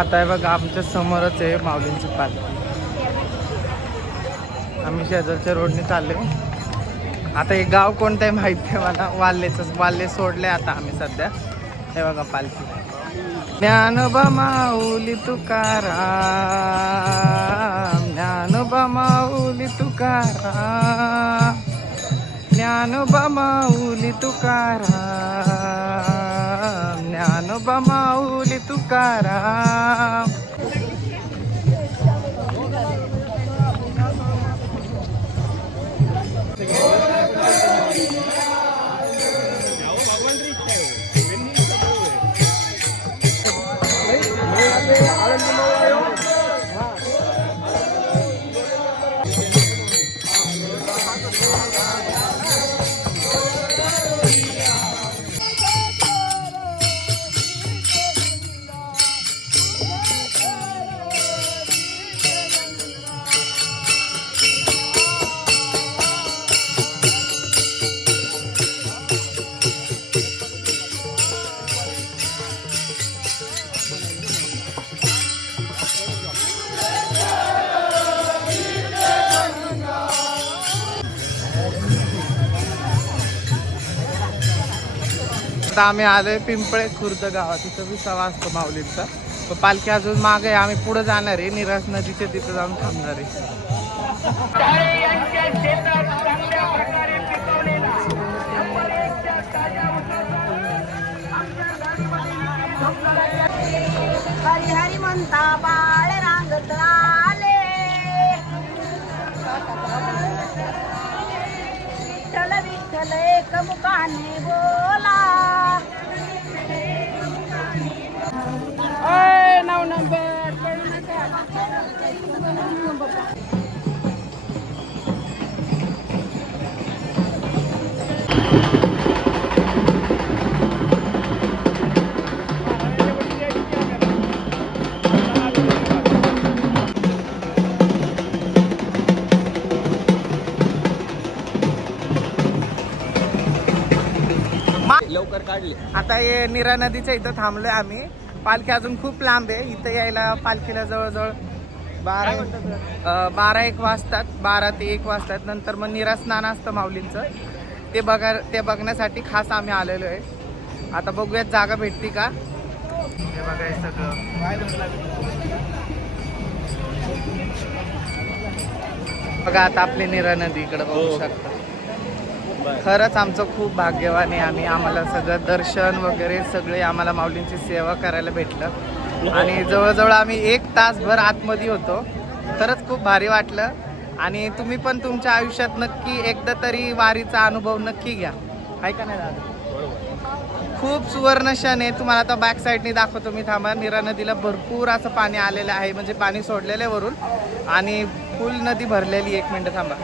आता आहे बघा आमच्या समोरच आहे माऊलींची पालखी. आम्ही शेजारच्या रोडने चालले. आता हे गाव कोणतं आहे माहिती आहे मला, वाल्ले सोडले आता आम्ही सध्या. हे बघा पालखी. ज्ञानोबा माऊली तुकाराम, ज्ञानोबा माऊली तुकाराम, ज्ञानोबा माऊली तुकाराम, ज्ञानोबा माऊली तुकाराम. आता आम्ही आलोय पिंपळे खुर्द गावात. तिथं विसावा असतो माऊलींचा. पालखी अजून मागे आहे, आम्ही पुढे जाणार आहे, निरास नदीच्या तिथं जाऊन थांबणार आहे. हरी हरी म्हणता बाळ रांगत आले, विठ्ठल विठ्ठल एक मुखाने बोला. 9 नंबर कळू नका. लवकर काढले. आता हे नीरा नदीच्या इथं थांबलोय आम्ही. पालखी अजून खूप लांब आहे. इथं यायला पालखीला जवळजवळ 12-1 वाजतात. 12 ते 1 वाजतात. नंतर मग नीरा स्नान असतं माऊलींचं, ते बघण्यासाठी खास आम्ही आलेलो आहे. आता बघूयात जागा भेटती का. हे बघाय सगळं बघा. आता आपली नीरा नदी इकडे बघू शकता. खरंच आमचं खूप भाग्यवान आहे आम्ही. आम्हाला सगळं दर्शन वगैरे सगळे आम्हाला माऊलींची सेवा करायला भेटलं. आणि जवळजवळ आम्ही 1 तासभर आतमध्ये होतो. खरंच खूप भारी वाटलं. आणि तुम्ही पण तुमच्या आयुष्यात नक्की एकदा तरी वारीचा अनुभव नक्की घ्या, आहे का नाही दादा. खूप सुवर्ण क्षण आहे. तुम्हाला आता बॅक साईडनी दाखवतो मी. थांबा. नीरा नदीला भरपूर असं पाणी आलेलं आहे, म्हणजे पाणी सोडलेलं आहे वरून आणि फुल नदी भरलेली. 1 मिनिट थांबा.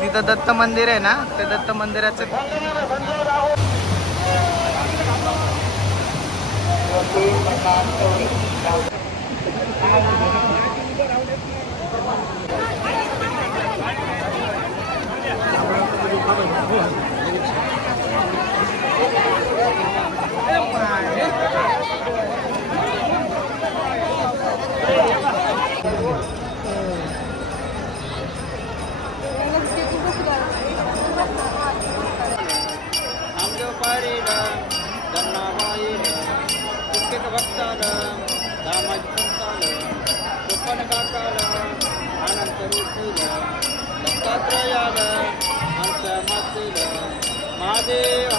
तिथं दत्त मंदिर आहे ना, ते दत्त मंदिराचं महादेव.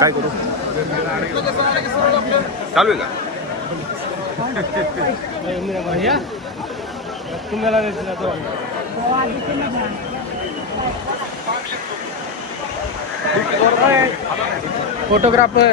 काय करू चालू आहे का. फोटोग्राफर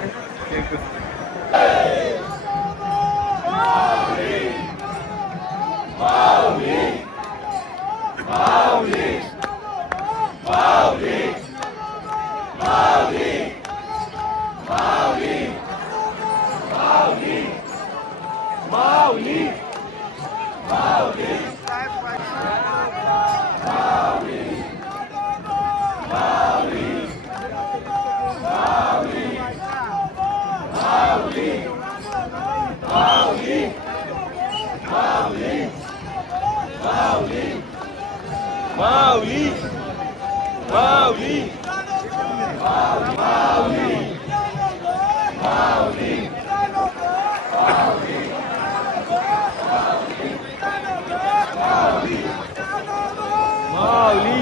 माऊली माऊली माऊली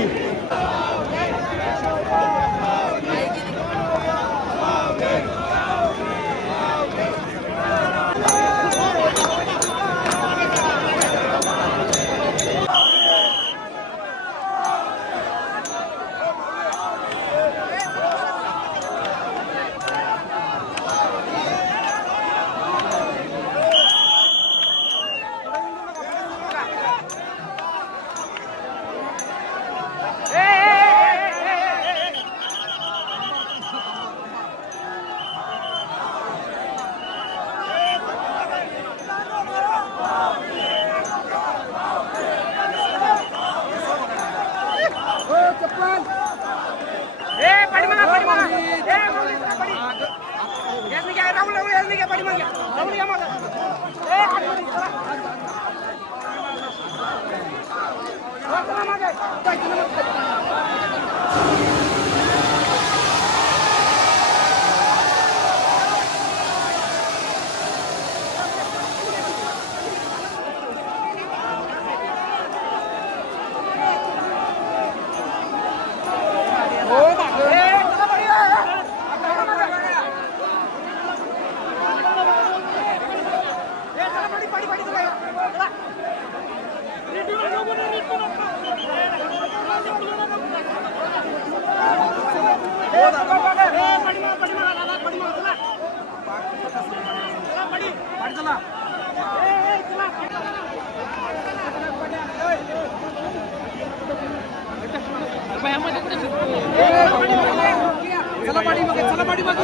चला पाठी मागे, चला पाठी मागे,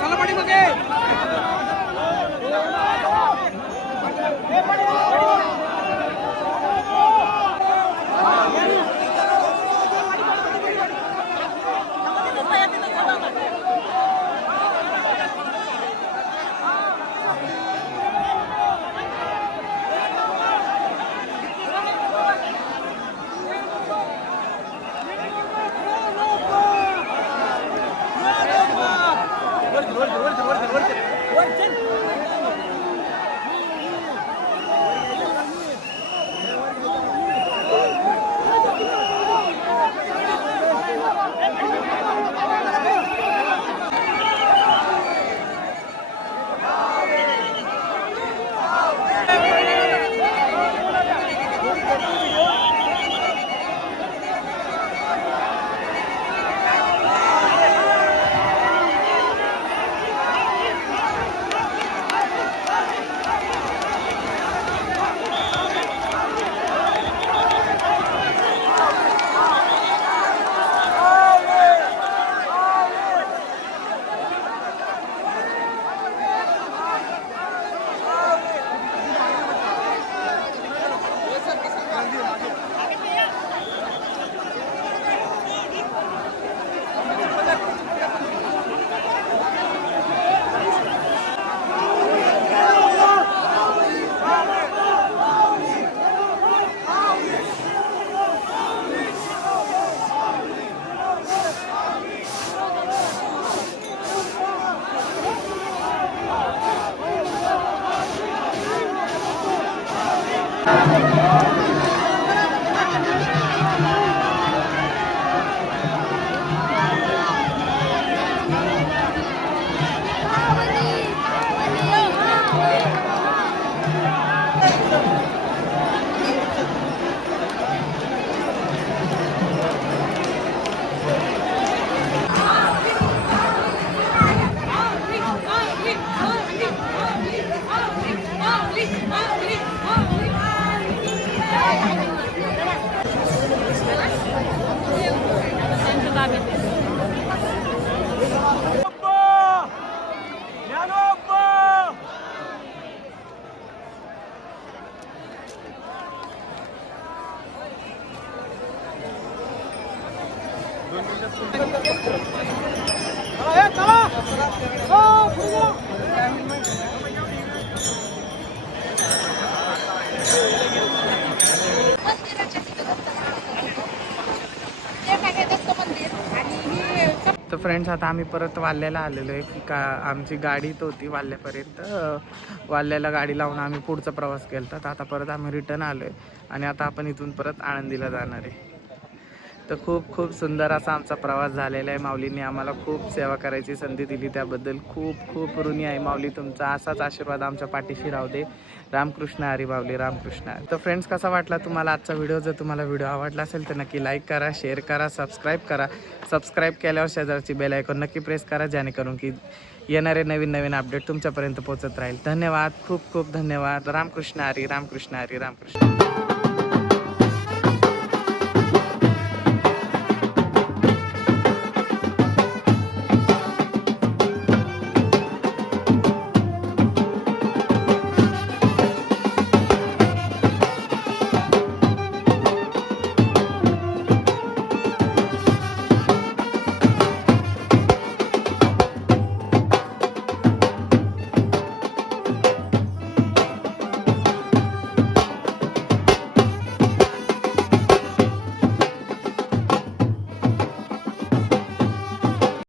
चला पाठी मागे. तर फ्रेंड्स आता आम्ही परत वाल्याला आलेलो आहे की का आमची गाडी तर होती वाल्यापर्यंत. वाल्याला गाडी लावून आम्ही पुढचा प्रवास केला. तर आता परत आम्ही रिटर्न आलो आहे आणि आता आपण इथून परत आळंदीला जाणार आहे. तर खूप खूप सुंदर असा आमचा प्रवास झालेला आहे. माऊलींनी आम्हाला खूप सेवा करायची संधी दिली, त्याबद्दल खूप खूप ऋणी आहे माऊली. तुमचा असाच आशीर्वाद आमच्या पाठीशी राहू दे. रामकृष्ण हरी माऊली, रामकृष्ण हरी. तर फ्रेंड्स, कसा वाटला तुम्हाला आजचा व्हिडिओ? जर तुम्हाला व्हिडिओ आवडला असेल तर नक्की लाईक करा, शेअर करा, सबस्क्राईब करा. सबस्क्राईब केल्यावर शेजारची बेल आयकॉन नक्की प्रेस करा, जेणेकरून की येणारे नवीन नवीन अपडेट तुमच्यापर्यंत पोहोचत राहील. धन्यवाद, खूप खूप धन्यवाद. रामकृष्ण हरी, रामकृष्ण हरी, रामकृष्ण.